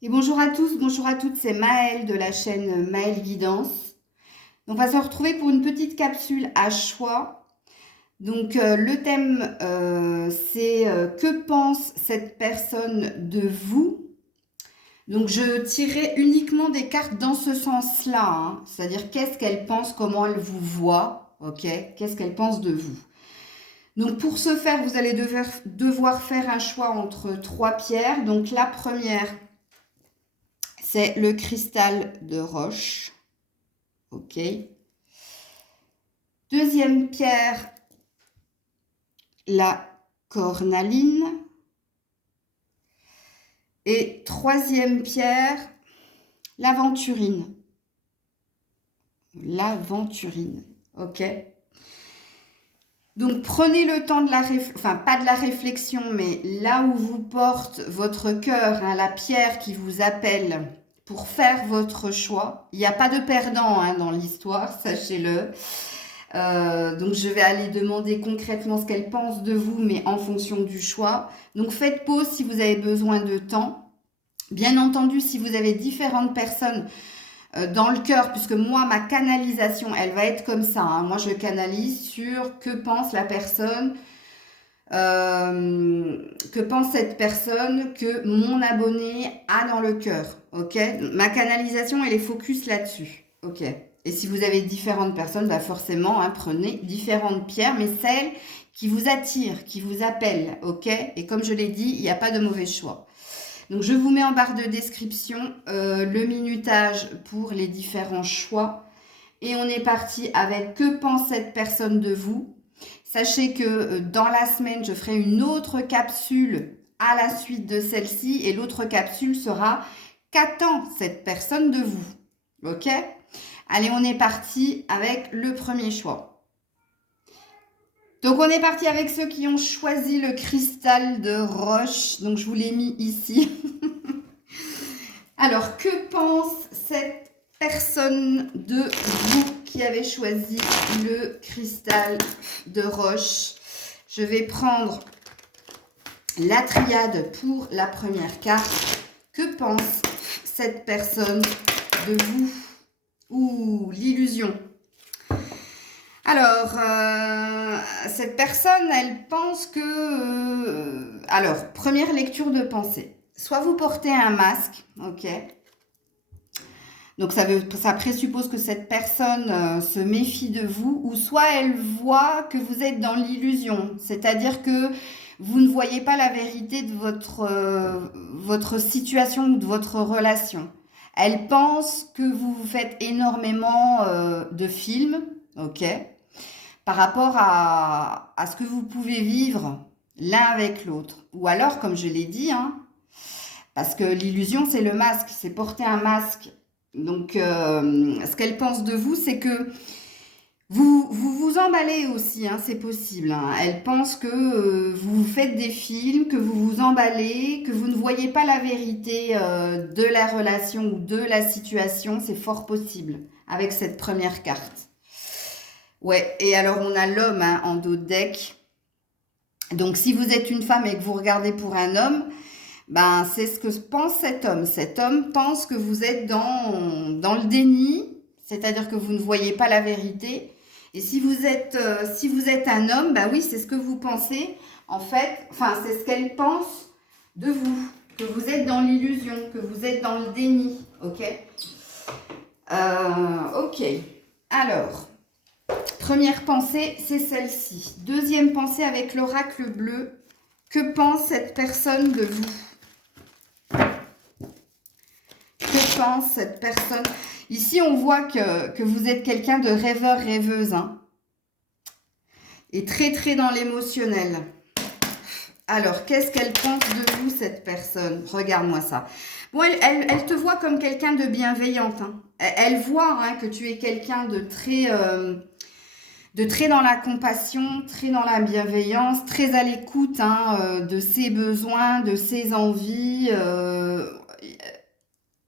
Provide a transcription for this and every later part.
Et bonjour à tous, bonjour à toutes, c'est Maëlle de la chaîne Maëlle Guidance. Donc, on va se retrouver pour une petite capsule à choix. Donc, le thème, c'est que pense cette personne de vous? Donc, je tirerai uniquement des cartes dans ce sens-là, hein. C'est-à-dire qu'est-ce qu'elle pense, comment elle vous voit, ok? Qu'est-ce qu'elle pense de vous? Donc, pour ce faire, vous allez devoir faire un choix entre trois pierres. Donc, la première, c'est le cristal de roche. Ok. Deuxième pierre, la cornaline. Et troisième pierre, l'aventurine. L'aventurine. Ok. Donc prenez le temps de la enfin pas de la réflexion, mais là où vous porte votre cœur, hein, la pierre qui vous appelle pour faire votre choix. Il n'y a pas de perdant hein, dans l'histoire, sachez-le. Donc je vais aller demander concrètement ce qu'elle pense de vous, mais en fonction du choix. Donc faites pause si vous avez besoin de temps. Bien entendu, si vous avez différentes personnes dans le cœur, puisque moi, ma canalisation, elle va être comme ça. Hein. Moi, je canalise sur que pense la personne, que pense cette personne que mon abonné a dans le cœur. Ok. Ma canalisation, elle est focus là-dessus. Ok. Et si vous avez différentes personnes, bah forcément, hein, prenez différentes pierres, mais celles qui vous attirent, qui vous appellent, ok? Et comme je l'ai dit, il n'y a pas de mauvais choix. Donc, je vous mets en barre de description le minutage pour les différents choix. Et on est parti avec que pense cette personne de vous. Sachez que dans la semaine, je ferai une autre capsule à la suite de celle-ci. Et l'autre capsule sera qu'attend cette personne de vous. Ok? Allez, on est parti avec le premier choix. Donc, on est parti avec ceux qui ont choisi le cristal de roche. Donc, je vous l'ai mis ici. Alors, que pense cette personne de vous qui avez choisi le cristal de roche? Je vais prendre la triade pour la première carte. Que pense cette personne de vous? Ouh, l'illusion. Alors, cette personne, elle pense que... alors, première lecture de pensée. Soit vous portez un masque, ok. Donc, ça présuppose que cette personne se méfie de vous, ou soit elle voit que vous êtes dans l'illusion. C'est-à-dire que vous ne voyez pas la vérité de votre situation ou de votre relation. Elle pense que vous faites énormément de films, ok, par rapport à ce que vous pouvez vivre l'un avec l'autre. Ou alors, comme je l'ai dit, hein, parce que l'illusion, c'est le masque, c'est porter un masque. Donc, ce qu'elle pense de vous, c'est que vous emballez aussi, hein, c'est possible. Hein. Elle pense que vous faites des films, que vous vous emballez, que vous ne voyez pas la vérité de la relation ou de la situation. C'est fort possible avec cette première carte. Ouais, et alors on a l'homme hein, en dos de deck. Donc si vous êtes une femme et que vous regardez pour un homme, ben c'est ce que pense cet homme. Cet homme pense que vous êtes dans le déni, c'est-à-dire que vous ne voyez pas la vérité. Et si vous êtes un homme, ben oui, c'est ce que vous pensez. En fait, enfin, c'est ce qu'elle pense de vous, que vous êtes dans l'illusion, que vous êtes dans le déni, ok? Ok. Alors, première pensée, c'est celle-ci. Deuxième pensée avec l'oracle bleu. Que pense cette personne de vous? Que pense cette personne? Ici, on voit que vous êtes quelqu'un de rêveur, rêveuse. Hein, et très, très dans l'émotionnel. Alors, qu'est-ce qu'elle pense de vous, cette personne? Regarde-moi ça. Bon, elle te voit comme quelqu'un de bienveillante. Hein. Elle voit hein, que tu es quelqu'un de très dans la compassion, très dans la bienveillance, très à l'écoute hein, de ses besoins, de ses envies.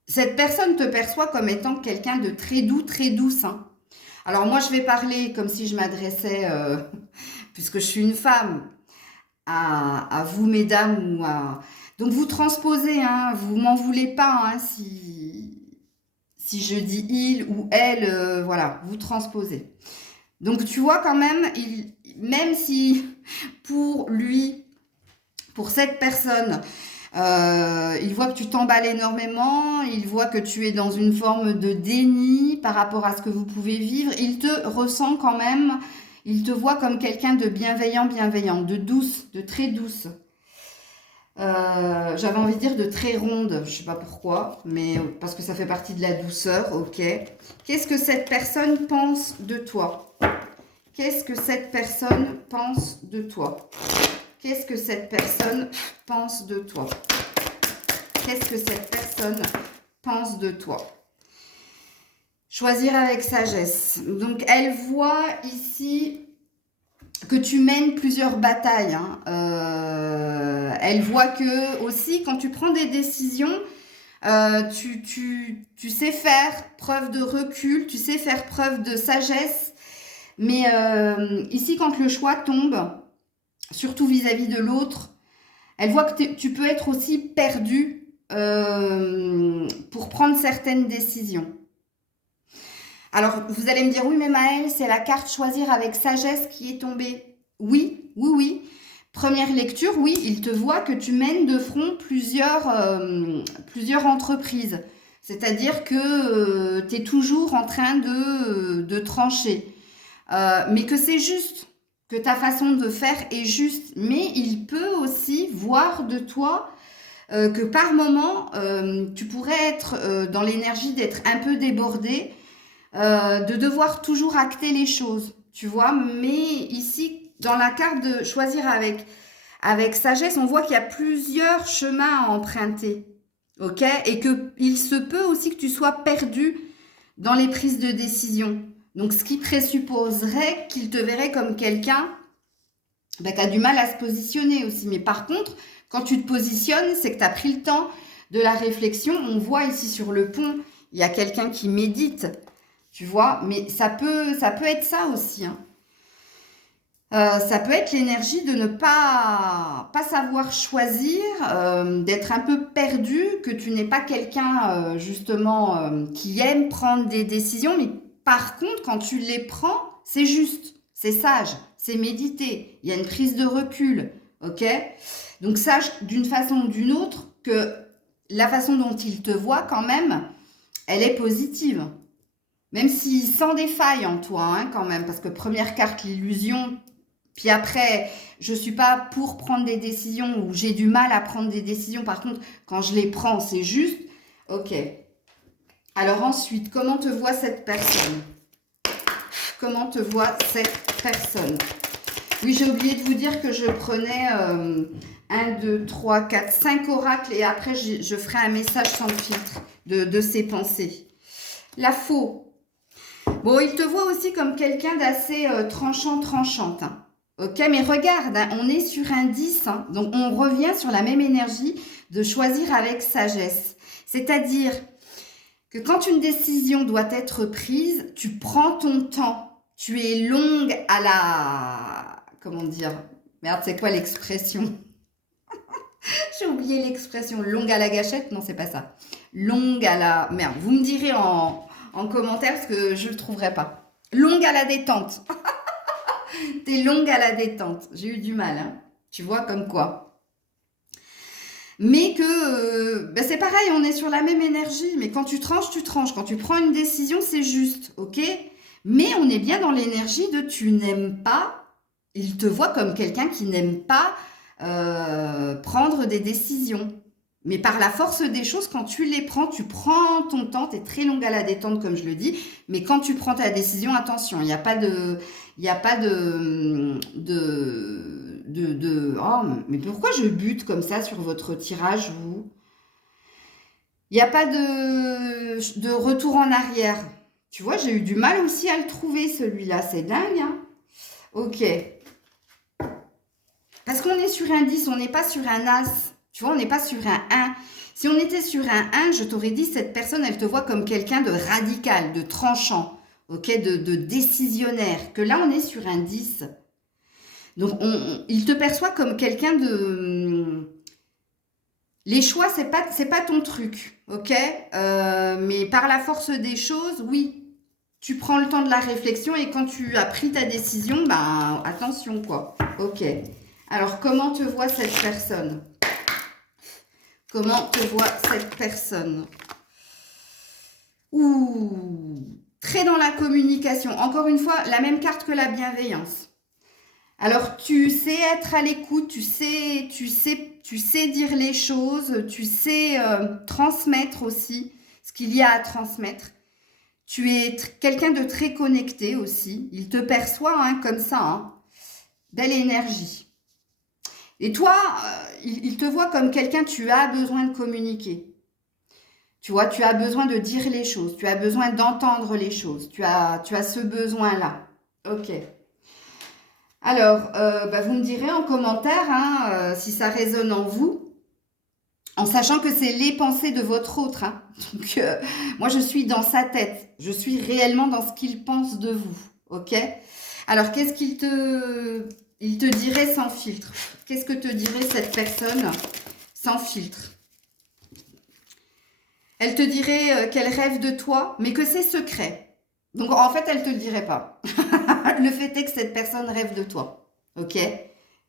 Cette personne te perçoit comme étant quelqu'un de très doux, très douce. Hein. Alors moi, je vais parler comme si je m'adressais, puisque je suis une femme, à vous, mesdames. Donc vous transposez, hein, vous m'en voulez pas hein, si je dis il ou elle, voilà, vous transposez. Donc tu vois quand même, même si pour lui, pour cette personne, il voit que tu t'emballes énormément, il voit que tu es dans une forme de déni par rapport à ce que vous pouvez vivre, il te ressent quand même, il te voit comme quelqu'un de bienveillant, de douce, de très douce. J'avais envie de dire de très ronde, je sais pas pourquoi, mais parce que ça fait partie de la douceur, ok. Qu'est-ce que cette personne pense de toi? Qu'est-ce que cette personne pense de toi? Qu'est-ce que cette personne pense de toi? Qu'est-ce que cette personne pense de toi? Choisir avec sagesse. Donc, elle voit ici que tu mènes plusieurs batailles. Hein. Elle voit que aussi, quand tu prends des décisions, tu sais faire preuve de recul, tu sais faire preuve de sagesse. Mais ici, quand le choix tombe, surtout vis-à-vis de l'autre, elle voit que tu peux être aussi perdu pour prendre certaines décisions. Alors, vous allez me dire, oui, mais Maëlle, c'est la carte choisir avec sagesse qui est tombée. Oui, oui, oui. Première lecture, oui, il te voit que tu mènes de front plusieurs entreprises. C'est-à-dire que tu es toujours en train de trancher. Mais que c'est juste, que ta façon de faire est juste. Mais il peut aussi voir de toi que par moment, tu pourrais être dans l'énergie d'être un peu débordé, de devoir toujours acter les choses, tu vois. Mais ici, dans la carte de choisir avec sagesse, on voit qu'il y a plusieurs chemins à emprunter, ok? Et qu'il se peut aussi que tu sois perdu dans les prises de décision. Donc, ce qui présupposerait qu'il te verrait comme quelqu'un qui a du mal à se positionner aussi. Mais par contre, quand tu te positionnes, c'est que tu as pris le temps de la réflexion. On voit ici sur le pont, il y a quelqu'un qui médite, tu vois. Mais ça peut être ça aussi, hein. Ça peut être l'énergie de ne pas savoir choisir, d'être un peu perdu, que tu n'es pas quelqu'un justement qui aime prendre des décisions, mais par contre, quand tu les prends, c'est juste, c'est sage, c'est médité, il y a une prise de recul, ok? Donc sache d'une façon ou d'une autre que la façon dont il te voit quand même, elle est positive. Même s'il sent des failles en toi, hein, quand même, parce que première carte, l'illusion. Puis après, je ne suis pas pour prendre des décisions ou j'ai du mal à prendre des décisions. Par contre, quand je les prends, c'est juste. Ok. Alors ensuite, comment te voit cette personne? Comment te voit cette personne? Oui, j'ai oublié de vous dire que je prenais 1, 2, 3, 4, 5 oracles et après, je ferai un message sans filtre de ses pensées. La faux. Bon, il te voit aussi comme quelqu'un d'assez tranchante. Hein. Ok, mais regarde, hein, on est sur un 10, hein, donc on revient sur la même énergie de choisir avec sagesse. C'est-à-dire que quand une décision doit être prise, tu prends ton temps. Tu es longue à la... Comment dire? Merde, c'est quoi l'expression? J'ai oublié l'expression. Longue à la gâchette? Non, c'est pas ça. Longue à la... Merde, vous me direz en commentaire parce que je ne le trouverai pas. Longue à la détente. T'es longue à la détente. J'ai eu du mal, hein. Tu vois, comme quoi. Mais que c'est pareil, on est sur la même énergie. Mais quand tu tranches, tu tranches. Quand tu prends une décision, c'est juste, ok? Mais on est bien dans l'énergie de tu n'aimes pas. Il te voit comme quelqu'un qui n'aime pas prendre des décisions. Mais par la force des choses, quand tu les prends, tu prends ton temps, tu es très longue à la détente, comme je le dis. Mais quand tu prends ta décision, attention, il n'y a pas de... Oh, mais pourquoi je bute comme ça sur votre tirage, vous? Il n'y a pas de retour en arrière. Tu vois, j'ai eu du mal aussi à le trouver, celui-là. C'est dingue, hein? Ok. Parce qu'on est sur un 10, on n'est pas sur un As. Tu vois, on n'est pas sur un 1. Si on était sur un 1, je t'aurais dit, cette personne, elle te voit comme quelqu'un de radical, de tranchant, ok, de décisionnaire. Que là, on est sur un 10. Donc, il te perçoit comme quelqu'un Les choix, c'est pas ton truc, ok? Mais par la force des choses, oui, tu prends le temps de la réflexion et quand tu as pris ta décision, ben attention quoi. Ok. Alors comment te voit cette personne? Comment te voit cette personne? Ouh, très dans la communication. Encore une fois, la même carte que la bienveillance. Alors, tu sais être à l'écoute, tu sais dire les choses, tu sais transmettre aussi ce qu'il y a à transmettre. Tu es quelqu'un de très connecté aussi. Il te perçoit hein, comme ça. Hein. Belle énergie. Et toi, il te voit comme quelqu'un, tu as besoin de communiquer. Tu vois, tu as besoin de dire les choses, tu as besoin d'entendre les choses, tu as ce besoin-là. Ok. Alors, bah, vous me direz en commentaire hein, si ça résonne en vous, en sachant que c'est les pensées de votre autre. Hein. Donc, moi, je suis dans sa tête. Je suis réellement dans ce qu'il pense de vous. Ok? Alors, qu'est-ce il te dirait sans filtre? Qu'est-ce que te dirait cette personne sans filtre? Elle te dirait qu'elle rêve de toi, mais que c'est secret. Donc, en fait, elle te le dirait pas. Le fait est que cette personne rêve de toi. Ok?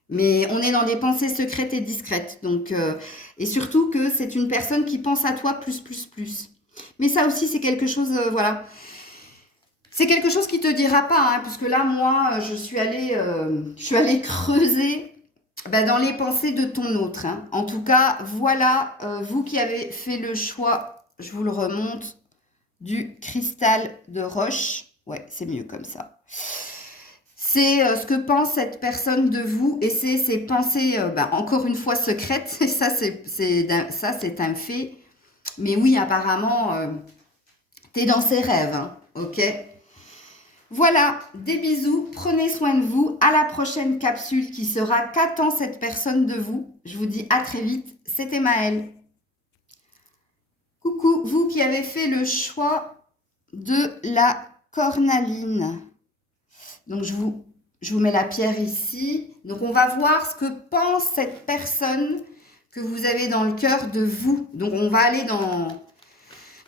Mais on est dans des pensées secrètes et discrètes. Donc, et surtout que c'est une personne qui pense à toi plus, plus, plus. Mais ça aussi, c'est quelque chose, voilà. C'est quelque chose qui te dira pas, hein, puisque là, moi, je suis allée creuser bah, dans les pensées de ton autre. Hein. En tout cas, voilà, vous qui avez fait le choix, je vous le remonte, du cristal de roche. Ouais, c'est mieux comme ça. C'est ce que pense cette personne de vous et c'est ses pensées, bah, encore une fois, secrètes. Et ça, c'est un fait. Mais oui, apparemment, t'es dans ses rêves. Hein, ok? Voilà, des bisous. Prenez soin de vous. À la prochaine capsule qui sera qu'attend cette personne de vous. Je vous dis à très vite. C'était Maëlle. Coucou, vous qui avez fait le choix de la cornaline. Donc, je vous mets la pierre ici. Donc, on va voir ce que pense cette personne que vous avez dans le cœur de vous. Donc, on va aller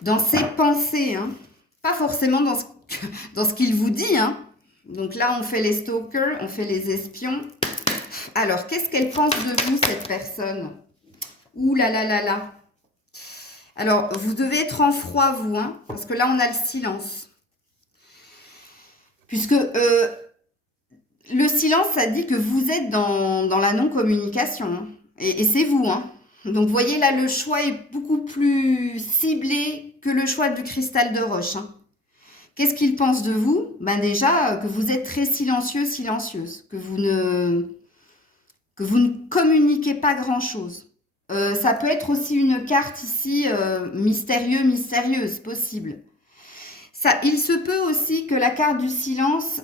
dans ses pensées. Hein. Pas forcément dans ce qu'il vous dit. Hein. Donc là, on fait les stalkers, on fait les espions. Alors, qu'est-ce qu'elle pense de vous, cette personne? Ouh là là là là. Alors, vous devez être en froid, vous, hein, parce que là, on a le silence. Puisque le silence, ça dit que vous êtes dans la non-communication. Hein. Et c'est vous. Hein. Donc, vous voyez, là, le choix est beaucoup plus ciblé que le choix du cristal de roche. Hein. Qu'est-ce qu'il pense de vous? Ben déjà, que vous êtes très silencieux, silencieuse. Que vous ne communiquez pas grand-chose. Ça peut être aussi une carte ici, mystérieux, mystérieuse, possible. Ça, il se peut aussi que la carte du silence,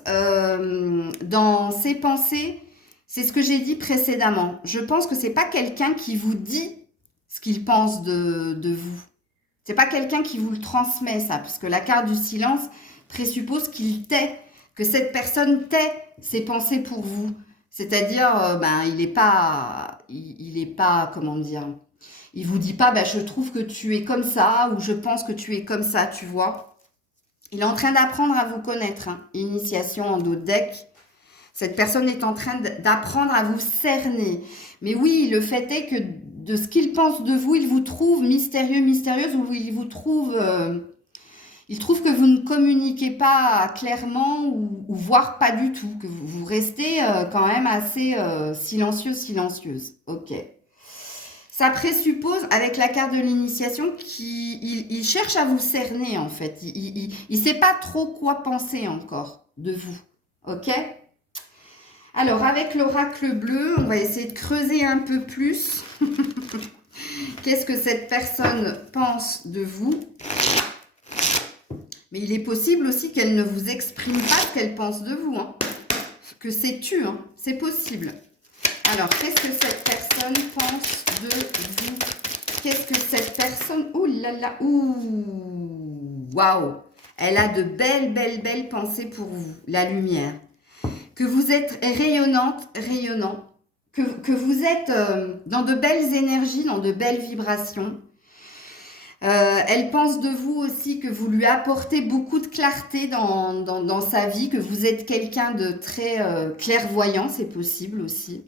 dans ses pensées, c'est ce que j'ai dit précédemment. Je pense que c'est pas quelqu'un qui vous dit ce qu'il pense de vous. C'est pas quelqu'un qui vous le transmet, ça, parce que la carte du silence présuppose qu'il tait, que cette personne tait ses pensées pour vous. C'est-à-dire, ben, il est pas, comment dire, il vous dit pas, ben, je trouve que tu es comme ça, ou je pense que tu es comme ça, tu vois. Il est en train d'apprendre à vous connaître. Hein. Initiation en dos de deck. Cette personne est en train d'apprendre à vous cerner. Mais oui, le fait est que de ce qu'il pense de vous, il vous trouve mystérieux, mystérieuse, ou il vous trouve... il trouve que vous ne communiquez pas clairement, ou voire pas du tout, que vous restez quand même assez silencieux, silencieuse. Ok. Ça présuppose, avec la carte de l'initiation, qu'il cherche à vous cerner, en fait. Il ne sait pas trop quoi penser encore de vous. Ok? Alors, avec l'oracle bleu, on va essayer de creuser un peu plus. Qu'est-ce que cette personne pense de vous? Mais il est possible aussi qu'elle ne vous exprime pas ce qu'elle pense de vous. Hein. Que c'est tu, hein. C'est possible. Alors, qu'est-ce que cette personne pense de vous? Qu'est-ce que cette personne... Ouh là là, ouh, waouh. Elle a de belles, belles, belles pensées pour vous. La lumière. Que vous êtes rayonnante, rayonnant. que vous êtes dans de belles énergies, dans de belles vibrations. Elle pense de vous aussi que vous lui apportez beaucoup de clarté dans sa vie, que vous êtes quelqu'un de très clairvoyant, c'est possible aussi.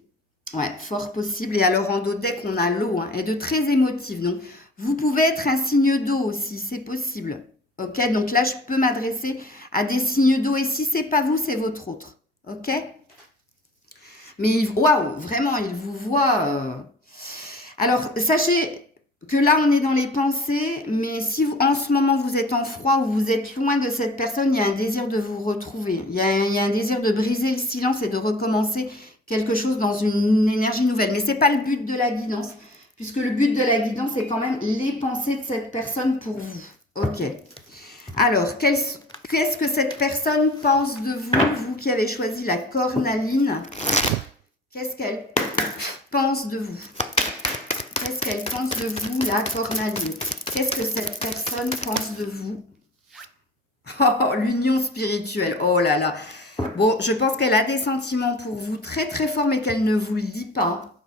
Ouais, fort possible. Et alors en dos de deck, on a l'eau, hein, et de très émotive. Donc, vous pouvez être un signe d'eau aussi, c'est possible. Ok, donc là, je peux m'adresser à des signes d'eau. Et si c'est pas vous, c'est votre autre. Ok? Mais waouh, vraiment, il vous voit. Alors, sachez que là, on est dans les pensées, mais si en ce moment vous êtes en froid ou vous êtes loin de cette personne, il y a un désir de vous retrouver. Il y a un désir de briser le silence et de recommencer quelque chose dans une énergie nouvelle. Mais ce n'est pas le but de la guidance, puisque le but de la guidance, c'est quand même les pensées de cette personne pour vous. Ok. Alors, qu'est-ce que cette personne pense de vous, vous qui avez choisi la cornaline? Qu'est-ce qu'elle pense de vous? Qu'est-ce qu'elle pense de vous, la cornaline? Qu'est-ce que cette personne pense de vous? Oh, l'union spirituelle. Oh là là. Bon, je pense qu'elle a des sentiments pour vous très très forts, mais qu'elle ne vous le dit pas.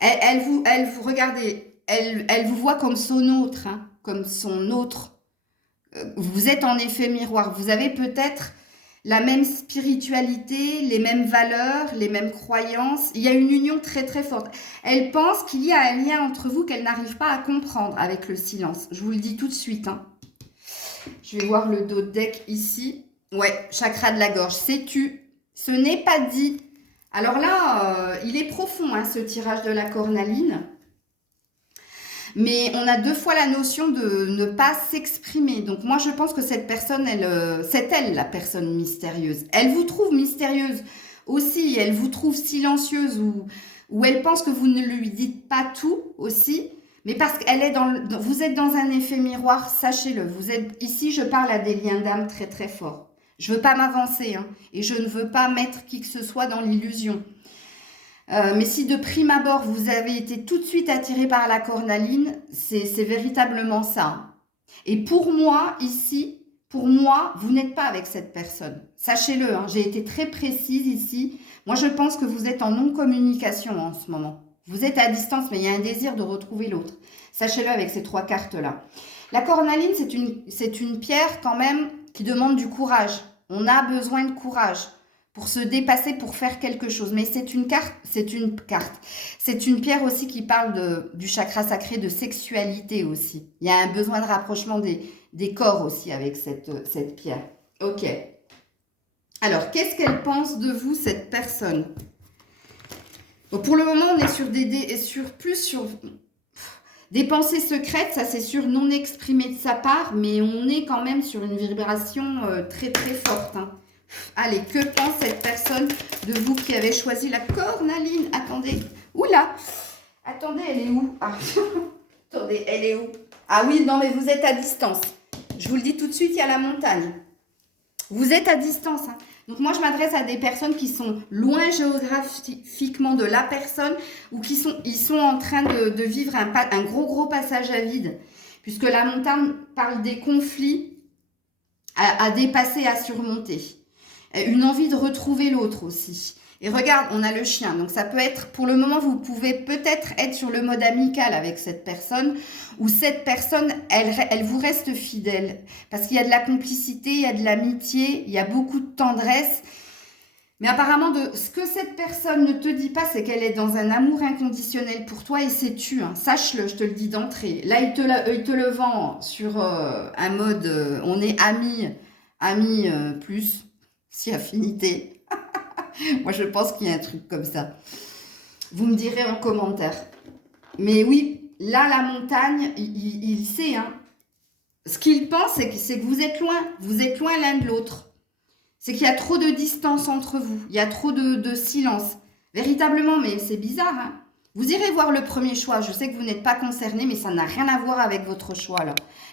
Elle vous regardez, elle vous voit comme son autre, hein, comme son autre. Vous êtes en effet miroir. Vous avez peut-être la même spiritualité, les mêmes valeurs, les mêmes croyances. Il y a une union très très forte. Elle pense qu'il y a un lien entre vous qu'elle n'arrive pas à comprendre avec le silence. Je vous le dis tout de suite. Hein. Je vais voir le dos de deck ici. Ouais, chakra de la gorge. Sais-tu? Ce n'est pas dit. Alors là, il est profond, hein, ce tirage de la cornaline. Mais on a deux fois la notion de ne pas s'exprimer. Donc moi, je pense que cette personne, c'est elle la personne mystérieuse. Elle vous trouve mystérieuse aussi. Elle vous trouve silencieuse ou elle pense que vous ne lui dites pas tout aussi. Mais parce qu'elle est vous êtes dans un effet miroir, sachez-le. Ici, je parle à des liens d'âme très très forts. Je ne veux pas m'avancer, hein, et je ne veux pas mettre qui que ce soit dans l'illusion. Mais si de prime abord, vous avez été tout de suite attiré par la cornaline, c'est véritablement ça. Et pour moi, ici, vous n'êtes pas avec cette personne. Sachez-le, hein, j'ai été très précise ici. Moi, je pense que vous êtes en non-communication en ce moment. Vous êtes à distance, mais il y a un désir de retrouver l'autre. Sachez-le avec ces trois cartes-là. La cornaline, c'est une pierre quand même qui demande du courage. On a besoin de courage pour se dépasser, pour faire quelque chose. Mais c'est une carte. C'est une pierre aussi qui parle du chakra sacré, de sexualité aussi. Il y a un besoin de rapprochement des corps aussi avec cette pierre. Ok. Alors, qu'est-ce qu'elle pense de vous, cette personne? Bon, pour le moment, on est plus sur des pensées secrètes, ça c'est sûr, non exprimées de sa part, mais on est quand même sur une vibration très très forte. Hein. Allez, que pense cette personne de vous qui avez choisi la cornaline? Attendez, oula, attendez, elle est où? Ah. Attendez, elle est où? Ah oui, non mais vous êtes à distance. Je vous le dis tout de suite, il y a la montagne. Vous êtes à distance. Hein. Donc moi, je m'adresse à des personnes qui sont loin géographiquement de la personne ou ils sont en train de vivre un gros passage à vide. Puisque la montagne parle des conflits à dépasser, à surmonter. Une envie de retrouver l'autre aussi. Et regarde, on a le chien. Donc ça peut être, pour le moment, vous pouvez peut-être être sur le mode amical avec cette personne, ou cette personne, elle vous reste fidèle. Parce qu'il y a de la complicité, il y a de l'amitié, il y a beaucoup de tendresse. Mais apparemment, ce que cette personne ne te dit pas, c'est qu'elle est dans un amour inconditionnel pour toi et c'est tu. Hein. Sache-le, je te le dis d'entrée. Là, il te le vend sur un mode, on est amis plus, si affinité. Moi, je pense qu'il y a un truc comme ça. Vous me direz en commentaire. Mais oui, là, la montagne, il sait. Hein. Ce qu'il pense, c'est que vous êtes loin. Vous êtes loin l'un de l'autre. C'est qu'il y a trop de distance entre vous. Il y a trop de silence. Véritablement, mais c'est bizarre. Hein. Vous irez voir le premier choix. Je sais que vous n'êtes pas concerné, mais ça n'a rien à voir avec votre choix.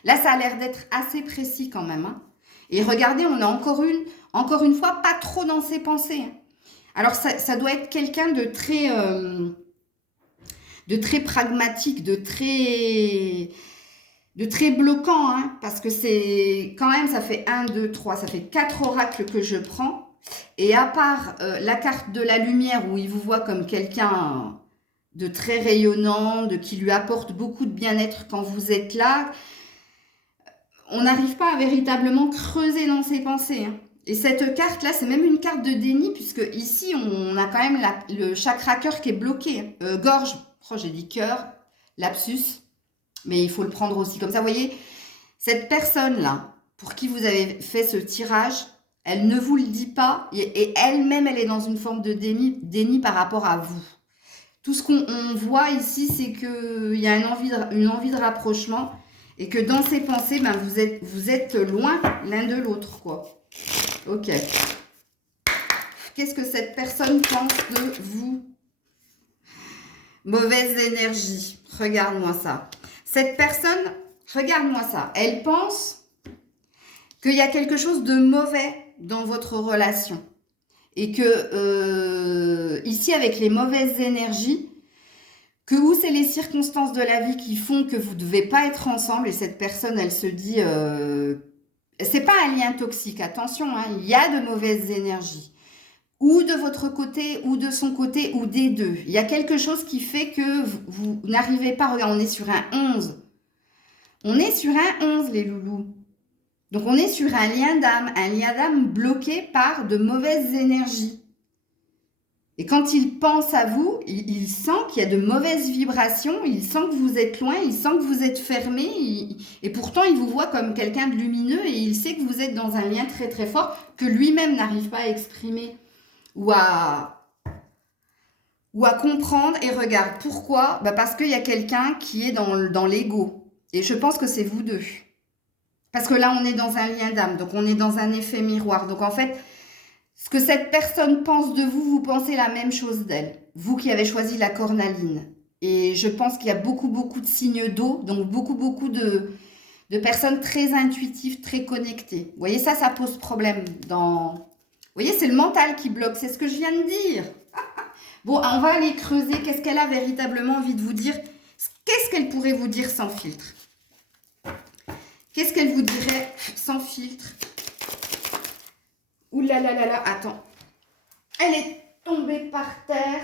Là ça a l'air d'être assez précis quand même. Hein. Et regardez, on a encore une fois, pas trop dans ses pensées. Hein. Alors, ça doit être quelqu'un de très pragmatique, de très bloquant, hein, parce que c'est quand même, ça fait 1, 2, 3, ça fait 4 oracles que je prends. Et à part la carte de la lumière où il vous voit comme quelqu'un de très rayonnant, qui lui apporte beaucoup de bien-être quand vous êtes là, on n'arrive pas à véritablement creuser dans ses pensées, hein. Et cette carte-là, c'est même une carte de déni, puisque ici, on a quand même le chakra cœur qui est bloqué. Gorge, oh, j'ai dit cœur, lapsus, mais il faut le prendre aussi comme ça. Vous voyez, cette personne-là, pour qui vous avez fait ce tirage, elle ne vous le dit pas, et elle-même, elle est dans une forme de déni par rapport à vous. Tout ce qu'on voit ici, c'est qu'il y a une envie de rapprochement, et que dans ses pensées, ben, vous êtes loin l'un de l'autre, quoi. Ok. Qu'est-ce que cette personne pense de vous? Mauvaise énergie. Regarde-moi ça. Cette personne, regarde-moi ça. Elle pense qu'il y a quelque chose de mauvais dans votre relation. Et que, ici, avec les mauvaises énergies, que ou c'est les circonstances de la vie qui font que vous ne devez pas être ensemble. Et cette personne, elle se dit... c'est pas un lien toxique, attention, hein, il y a de mauvaises énergies. Ou de votre côté, ou de son côté, ou des deux. Il y a quelque chose qui fait que vous n'arrivez pas... Regarde, on est sur un 11. On est sur un 11, les loulous. Donc, on est sur un lien d'âme bloqué par de mauvaises énergies. Et quand il pense à vous, il sent qu'il y a de mauvaises vibrations, il sent que vous êtes loin, il sent que vous êtes fermé, et pourtant il vous voit comme quelqu'un de lumineux et il sait que vous êtes dans un lien très très fort que lui-même n'arrive pas à exprimer ou à comprendre. Et regarde, pourquoi? Bah parce qu'il y a quelqu'un qui est dans l'ego. Et je pense que c'est vous deux. Parce que là, on est dans un lien d'âme, donc on est dans un effet miroir. Donc en fait... Ce que cette personne pense de vous, vous pensez la même chose d'elle. Vous qui avez choisi la cornaline. Et je pense qu'il y a beaucoup de signes d'eau, donc beaucoup de personnes très intuitives, très connectées. Vous voyez, ça pose problème. Vous voyez, c'est le mental qui bloque, c'est ce que je viens de dire. Bon, on va aller creuser. Qu'est-ce qu'elle a véritablement envie de vous dire? Qu'est-ce qu'elle pourrait vous dire sans filtre? Qu'est-ce qu'elle vous dirait sans filtre? Ouh là là là là, attends. Elle est tombée par terre.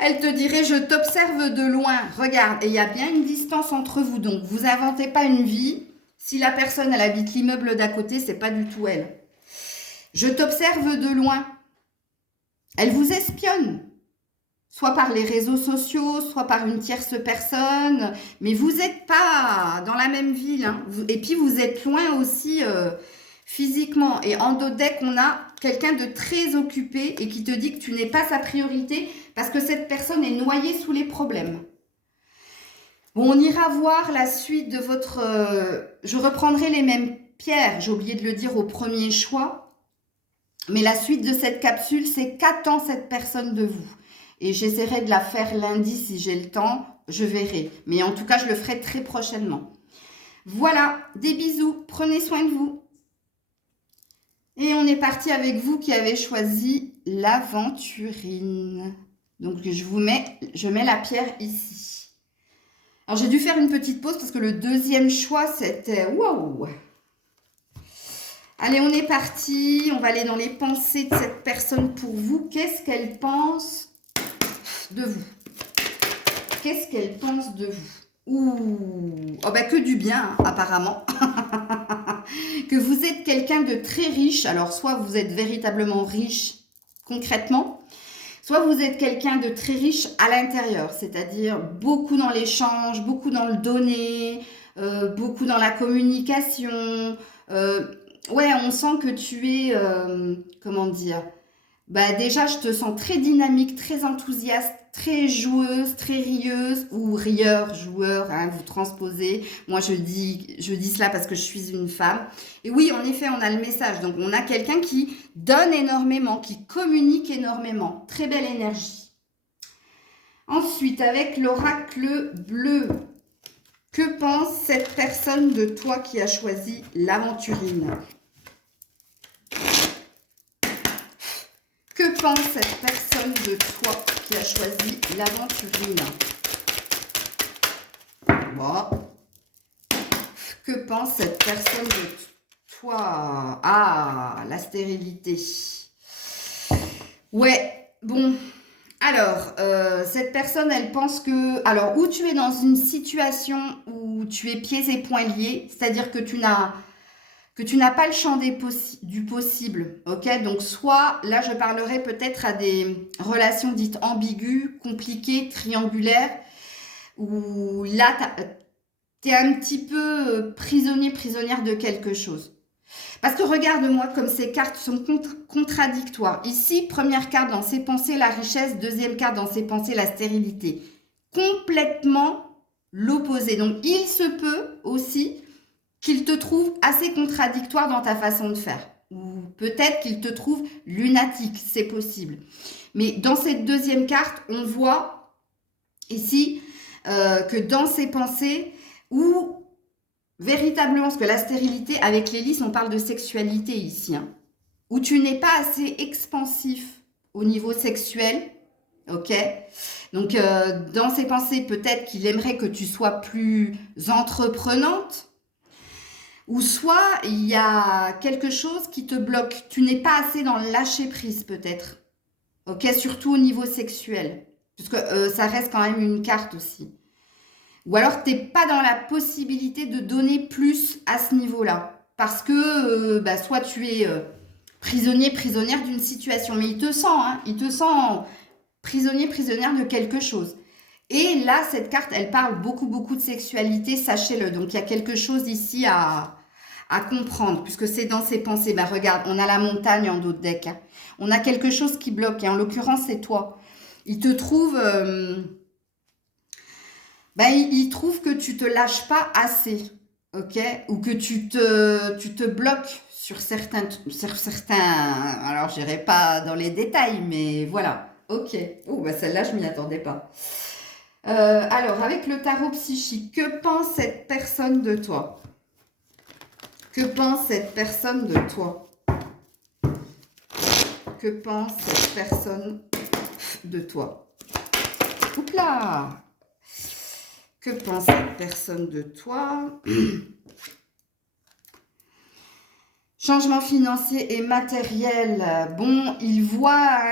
Elle te dirait, je t'observe de loin. Regarde, et il y a bien une distance entre vous. Donc, vous inventez pas une vie. Si la personne, elle habite l'immeuble d'à côté, c'est pas du tout elle. Je t'observe de loin. Elle vous espionne. Soit par les réseaux sociaux, soit par une tierce personne. Mais vous n'êtes pas dans la même ville, hein. Et puis, vous êtes loin aussi... physiquement. Et en dos deck, on a quelqu'un de très occupé et qui te dit que tu n'es pas sa priorité parce que cette personne est noyée sous les problèmes. Bon, on ira voir la suite de votre... je reprendrai les mêmes pierres, j'ai oublié de le dire au premier choix. Mais la suite de cette capsule, c'est qu'attend cette personne de vous. Et j'essaierai de la faire lundi si j'ai le temps, je verrai. Mais en tout cas, je le ferai très prochainement. Voilà, des bisous, prenez soin de vous. Et on est parti avec vous qui avez choisi l'aventurine. Donc, je mets la pierre ici. Alors, j'ai dû faire une petite pause parce que le deuxième choix, c'était... Waouh! Allez, on est parti. On va aller dans les pensées de cette personne pour vous. Qu'est-ce qu'elle pense de vous? Qu'est-ce qu'elle pense de vous? Ouh! Oh, bah, que du bien, apparemment. Que vous êtes quelqu'un de très riche, alors soit vous êtes véritablement riche concrètement, soit vous êtes quelqu'un de très riche à l'intérieur, c'est-à-dire beaucoup dans l'échange, beaucoup dans le donner, beaucoup dans la communication. Ouais, on sent que tu es, comment dire, bah déjà je te sens très dynamique, très enthousiaste, très joueuse, très rieuse, ou rieur, joueur, hein, vous transposez. Moi, je dis cela parce que je suis une femme. Et oui, en effet, on a le message. Donc, on a quelqu'un qui donne énormément, qui communique énormément. Très belle énergie. Ensuite, avec l'oracle bleu, que pense cette personne de toi qui a choisi l'aventurine? Que pense cette personne de toi qui a choisi l'aventurine? Bon. Que pense cette personne de toi? Ah, la stérilité. Ouais, bon. Alors, cette personne, elle pense que... Alors, ou tu es dans une situation où tu es pieds et poings liés, c'est-à-dire que tu n'as pas le champ du possible, ok? Donc, soit, là, je parlerai peut-être à des relations dites ambiguës, compliquées, triangulaires, où là, tu es un petit peu prisonnier, prisonnière de quelque chose. Parce que regarde-moi comme ces cartes sont contradictoires. Ici, première carte dans ses pensées, la richesse. Deuxième carte dans ses pensées, la stérilité. Complètement l'opposé. Donc, il se peut aussi qu'il te trouve assez contradictoire dans ta façon de faire. Ou peut-être qu'il te trouve lunatique, c'est possible. Mais dans cette deuxième carte, on voit ici que dans ses pensées, ou véritablement, parce que la stérilité, avec l'hélice, on parle de sexualité ici, hein, où tu n'es pas assez expansif au niveau sexuel, ok? Donc, dans ses pensées, peut-être qu'il aimerait que tu sois plus entreprenante, ou soit il y a quelque chose qui te bloque. Tu n'es pas assez dans le lâcher-prise, peut-être, ok? Surtout au niveau sexuel, puisque ça reste quand même une carte aussi. Ou alors, tu n'es pas dans la possibilité de donner plus à ce niveau-là. Parce que bah, soit tu es prisonnier, prisonnière d'une situation, mais il te sent prisonnier, prisonnière de quelque chose. Et là, cette carte, elle parle beaucoup, beaucoup de sexualité, sachez-le. Donc, il y a quelque chose ici à comprendre, puisque c'est dans ses pensées. Bah, regarde, on a la montagne en dos de deck, hein. On a quelque chose qui bloque, et en l'occurrence, c'est toi. Il te trouve... ben, il trouve que tu te lâches pas assez, ok? Ou que tu te bloques sur certains. Alors, j'irai pas dans les détails, mais voilà. Ok. Oh, bah celle-là, je m'y attendais pas. Alors, avec le tarot psychique, que pense cette personne de toi? Que pense cette personne de toi? Que pense cette personne de toi? Oups là! Que pense cette personne de toi? Changement financier et matériel. Bon, il voit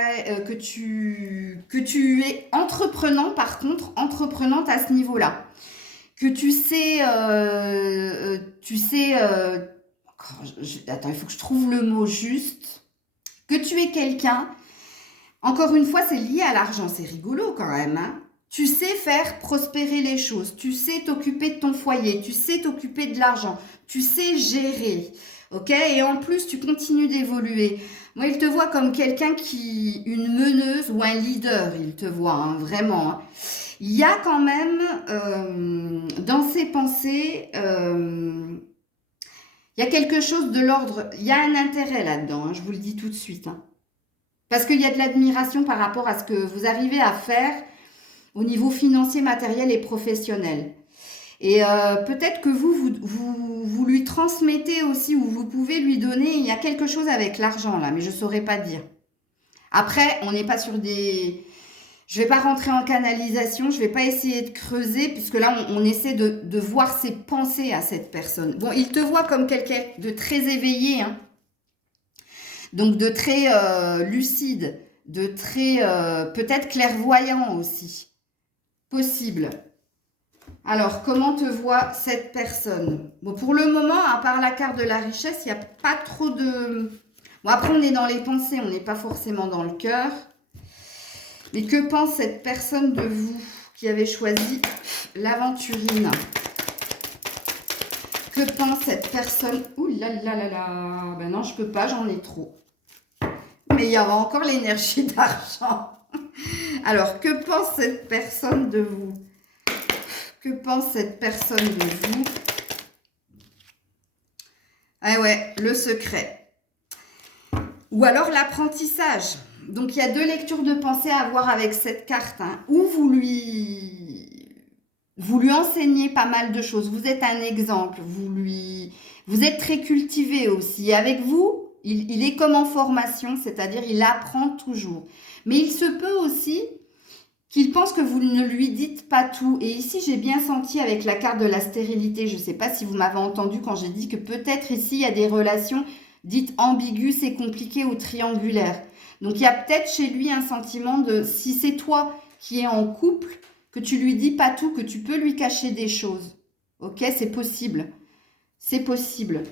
que tu es entreprenant, par contre, entreprenante à ce niveau-là. Que tu sais, attends, il faut que je trouve le mot juste. Que tu es quelqu'un, encore une fois, c'est lié à l'argent, c'est rigolo quand même, hein. Tu sais faire prospérer les choses, tu sais t'occuper de ton foyer, tu sais t'occuper de l'argent, tu sais gérer, ok? Et en plus, tu continues d'évoluer. Moi, il te voit comme quelqu'un une meneuse ou un leader, il te voit, hein, vraiment, hein. Il y a quand même, dans ses pensées, il y a quelque chose de l'ordre, il y a un intérêt là-dedans, hein, je vous le dis tout de suite, hein. Parce qu'il y a de l'admiration par rapport à ce que vous arrivez à faire au niveau financier, matériel et professionnel. Et peut-être que vous lui transmettez aussi, ou vous pouvez lui donner, il y a quelque chose avec l'argent là, mais je ne saurais pas dire. Après, on n'est pas sur des... Je ne vais pas rentrer en canalisation, je ne vais pas essayer de creuser, puisque là, on essaie de voir ses pensées à cette personne. Bon, il te voit comme quelqu'un de très éveillé, hein. Donc de très lucide, de très peut-être clairvoyant aussi. Possible. Alors, comment te voit cette personne? Bon, pour le moment, à part la carte de la richesse, il n'y a pas trop de... Bon, après, on est dans les pensées, on n'est pas forcément dans le cœur. Mais que pense cette personne de vous qui avez choisi l'aventurine? Que pense cette personne? Ouh là là là là. Ben non, je peux pas, j'en ai trop. Mais il y aura encore l'énergie d'argent. Alors, que pense cette personne de vous? Que pense cette personne de vous? Ah ouais, le secret. Ou alors l'apprentissage. Donc, il y a deux lectures de pensée à avoir avec cette carte, hein, où vous lui enseignez pas mal de choses. Vous êtes un exemple. Vous êtes très cultivé aussi. Et avec vous, il est comme en formation, c'est-à-dire il apprend toujours. Mais il se peut aussi qu'il pense que vous ne lui dites pas tout. Et ici, j'ai bien senti avec la carte de la stérilité, je ne sais pas si vous m'avez entendu quand j'ai dit que peut-être ici, il y a des relations dites ambiguës et compliquées ou triangulaires. Donc, il y a peut-être chez lui un sentiment de, si c'est toi qui es en couple, que tu lui dis pas tout, que tu peux lui cacher des choses. Ok, c'est possible. C'est possible.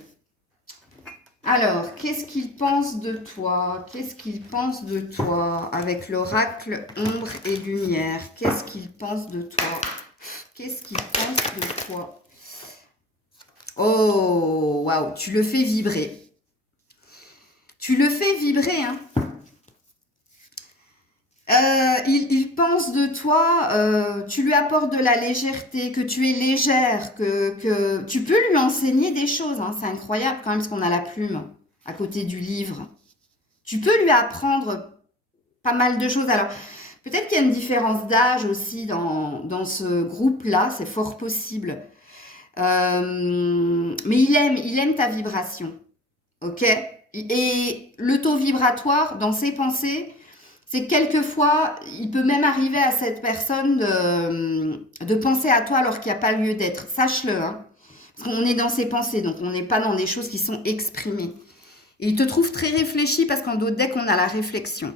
Alors, qu'est-ce qu'il pense de toi? Qu'est-ce qu'il pense de toi avec l'oracle ombre et lumière? Qu'est-ce qu'il pense de toi? Qu'est-ce qu'il pense de toi? Oh, waouh, tu le fais vibrer. Tu le fais vibrer, hein. Il pense de toi, tu lui apportes de la légèreté, que tu es légère, que tu peux lui enseigner des choses, hein. C'est incroyable quand même parce qu'on a la plume à côté du livre. Tu peux lui apprendre pas mal de choses. Alors, peut-être qu'il y a une différence d'âge aussi dans ce groupe-là, c'est fort possible. Mais il aime ta vibration, ok? Et le taux vibratoire dans ses pensées, c'est que quelquefois, il peut même arriver à cette personne de penser à toi alors qu'il n'y a pas lieu d'être. Sache-le, hein. Parce qu'on est dans ses pensées, donc on n'est pas dans des choses qui sont exprimées. Et il te trouve très réfléchi parce qu'en d'autres decks, on a la réflexion.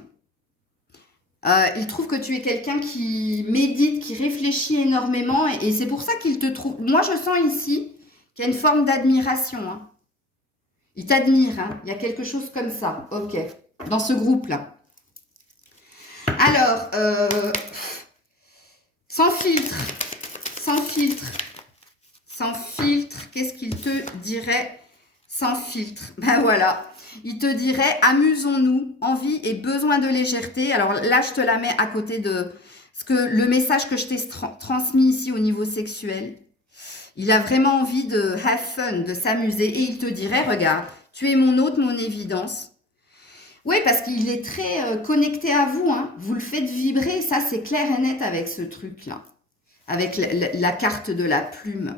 Il trouve que tu es quelqu'un qui médite, qui réfléchit énormément et c'est pour ça qu'il te trouve... Moi, je sens ici qu'il y a une forme d'admiration, hein. Il t'admire, hein. Il y a quelque chose comme ça, ok, dans ce groupe-là. Alors, sans filtre, sans filtre, sans filtre, qu'est-ce qu'il te dirait sans filtre? Ben voilà, il te dirait amusons-nous, envie et besoin de légèreté. Alors là, je te la mets à côté de le message que je t'ai transmis ici au niveau sexuel. Il a vraiment envie de have fun, de s'amuser et il te dirait, regarde, tu es mon hôte, mon évidence. Oui, parce qu'il est très connecté à vous, hein. Vous le faites vibrer, ça c'est clair et net avec ce truc-là. Avec la carte de la plume.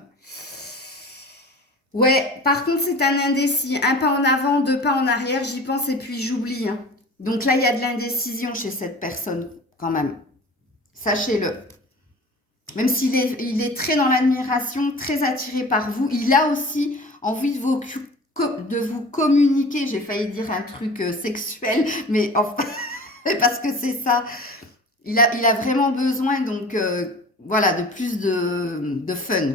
Ouais, par contre c'est un indécis. Un pas en avant, deux pas en arrière, j'y pense et puis j'oublie, hein. Donc là, il y a de l'indécision chez cette personne, quand même. Sachez-le. Même s'il il est très dans l'admiration, très attiré par vous, il a aussi envie de vous communiquer. J'ai failli dire un truc sexuel, mais enfin, parce que c'est ça. Il a vraiment besoin, donc voilà, de plus de fun.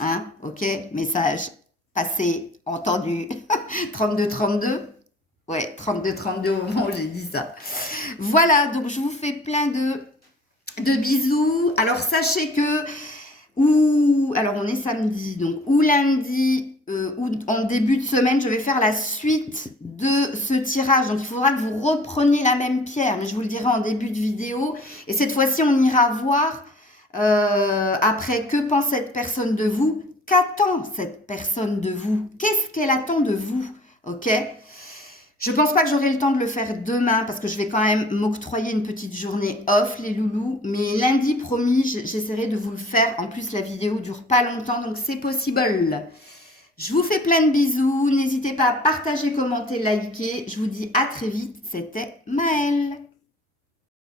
Hein, ok, message passé, entendu. 32-32. Ouais, 32-32 au moment où j'ai dit ça. Voilà, donc je vous fais plein de bisous. Alors sachez que alors on est samedi, donc ou lundi ou en début de semaine, je vais faire la suite de ce tirage. Donc il faudra que vous repreniez la même pierre, mais je vous le dirai en début de vidéo. Et cette fois-ci, on ira voir après que pense cette personne de vous. Qu'attend cette personne de vous? Qu'est-ce qu'elle attend de vous? Ok? Je pense pas que j'aurai le temps de le faire demain parce que je vais quand même m'octroyer une petite journée off, les loulous. Mais lundi, promis, j'essaierai de vous le faire. En plus, la vidéo dure pas longtemps, donc c'est possible. Je vous fais plein de bisous. N'hésitez pas à partager, commenter, liker. Je vous dis à très vite. C'était Maëlle.